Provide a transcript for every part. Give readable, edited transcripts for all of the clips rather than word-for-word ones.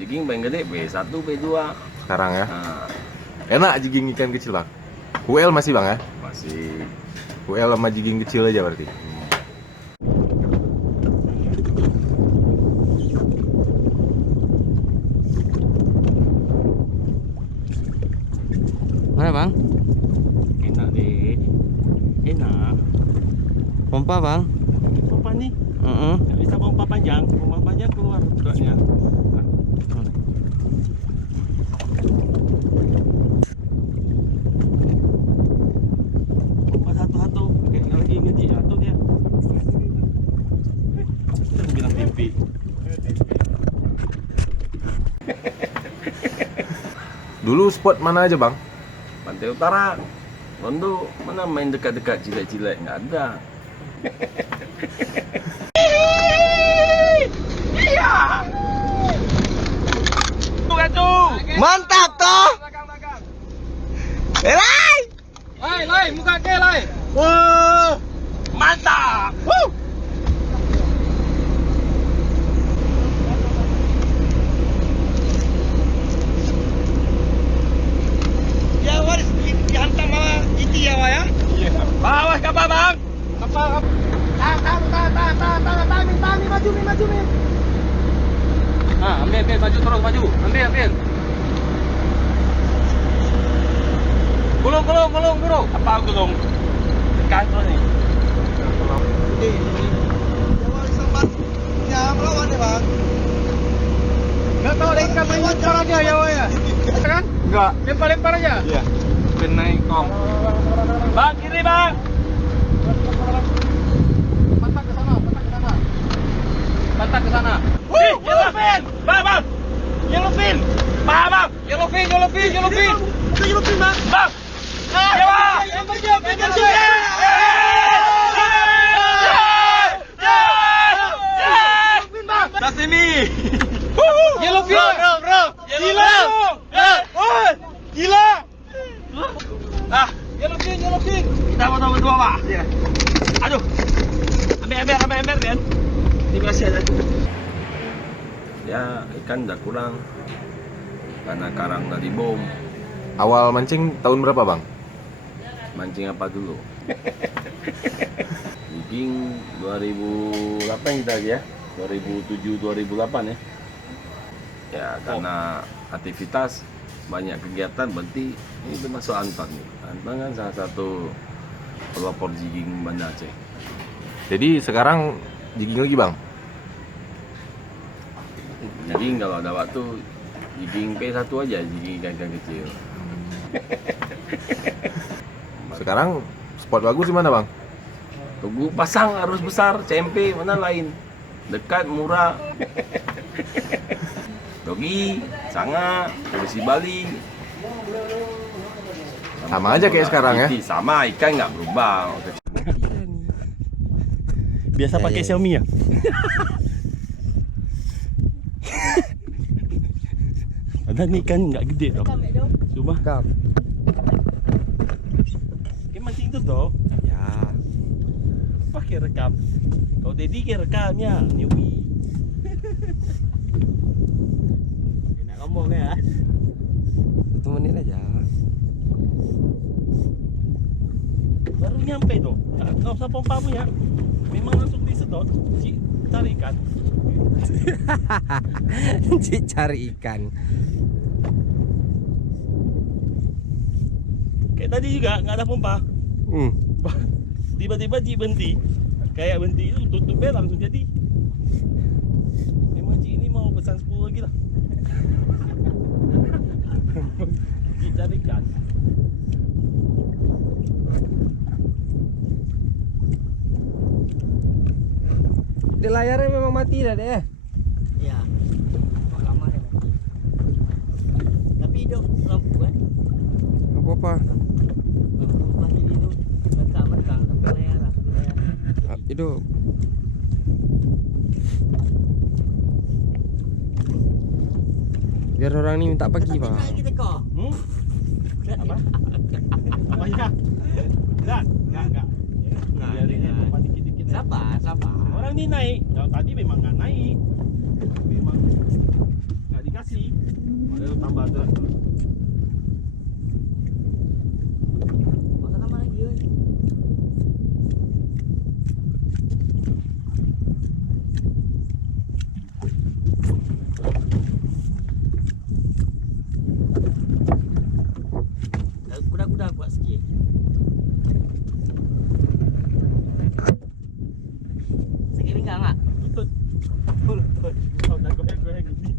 Jigging paling gede B1, B2 Sekarang ya. nah, Enak jigging ikan kecil bang. UL masih bang ya? masih. UL sama jigging kecil aja berarti. Mana bang? Enak deh, enak. Pompa bang? Pompa nih, Heeh. nggak bisa pompa panjang keluar udahnya. Pompa satu-satu, kayak lagi ngeji atau dia. Bilang mimpi. Dulu spot mana aja bang? Pantai Utara, Londo, mana main dekat-dekat cilek-cilek, nggak ada. Mantap toh! Lai! Lai, muka ke lai. Wah, mantap. Ya waris dihantam sama Iti ya Wak ya? Bawa kapal bang. Kapal. Tahan, maju. Ah, ambil, maju terus, maju. Ambil. Gulung. Apa gulung? Tekan terus nih. Ya waris sempat ya melawan ya bang. Nggak tahu ikan lempar aja ya, Wak ya. Kan? Enggak. Lempar aja. Iya. Naik kong. Bang, kiri bang. Patah ke sana. Yellowfin. Bang. Yellowfin. Bang. Yellowfin. Bang. Dewa. Nah sini. Yellowfin. Bro. Gila. Ah, Yellowfin. Kita foto berdua, Pak. Ya. Aduh. Ambil kan. Terima kasih ada. Ya, ikan udah kurang. Karena karang udah dibom. Awal mancing tahun berapa bang? Mancing apa dulu? Jigging 2008 kita lagi ya. 2007 2008 ya. Ya, karena aktivitas banyak kegiatan berarti ini termasuk Anton nih. Anton kan salah satu pelopor jigging Banda Aceh. Jadi sekarang jigging lagi bang? Jadi kalau ada waktu jigging P1 aja, jigging ikan kecil. Sekarang spot bagus di mana bang? Tugu pasang harus besar, CMP mana lain. Dekat, murah. Dogi, Sanga, Polisi Bali. Sama aja kayak sekarang ya? Sama, ikan nggak berubah. Biasa pakai Xiaomi ya? Ada nih kan nggak gede dong. Coba. Kayak mancing itu toh? Ya. Pakai rekam. Kalau Dedi kayak rekamnya, newbie. Enak ngomong ya. 1 menit aja. Baru nyampe tuh. Nggak usah pompa punya. Memang langsung disedot. Cari ikan. Cik cari ikan. Kayak tadi juga nggak ada pompa. Tiba-tiba Cik berhenti. Kayak berhenti itu tutupnya langsung jadi. Memang Cik ini mau pesan 10 lagi lah. Cik cari ikan. Di layarnya memang mati dah deh. Iya. Lama deh. Tapi hidup lampu kan. Apa-apa. Lampu sebelah kiri itu mereka sampai layar lah, satu layar. Hidup. Biar orang ni minta pergi, Tapi Bang. nak kita kau. Apa? Apa ya? Enggak. Nah, Biarin dia pompa dikit-dikit. Sabar. Orang ni naik. Kalau tadi memang nggak naik. Kau dah goyang-goyang gini.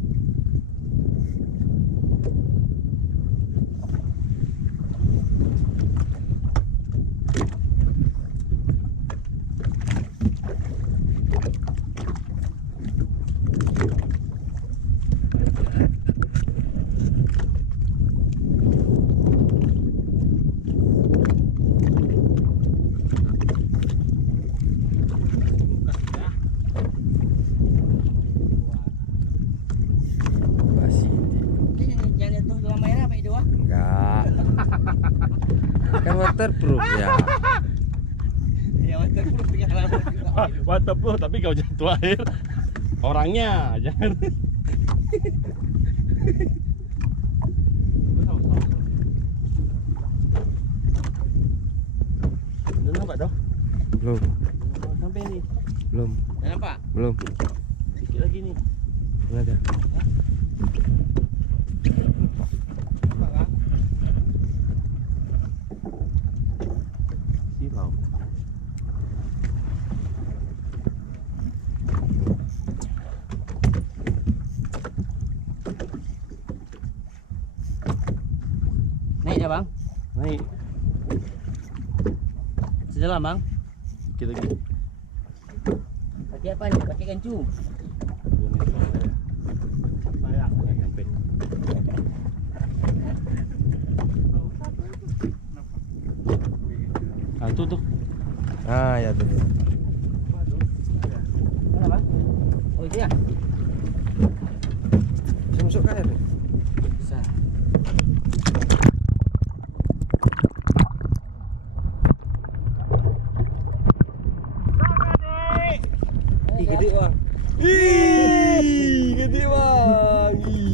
Jangan jatuh dalam air apa itu ah? Enggak. Kan waterproof ya. Ya waterproof pengalaman juga. Waterproof tapi kau jatuh air. Orangnya jangan. Udah nampak dah? Belum, Sampai ni. belum, Dah nampak? belum. Sikit lagi ni. Mana ada? Nampak kan? Silau. Naik dah bang. Naik. Sedalam bang. Sikit lagi. Pakai apa ni? Pakai kancu. 2 meter dah. Sayang dah sampai. Ah tu tu. Ah ya tuh. Mana bang? Oh itu ya? Bisa masuk ke air nih? Bisa. Ih gede bang. Ih gede bang. Ih.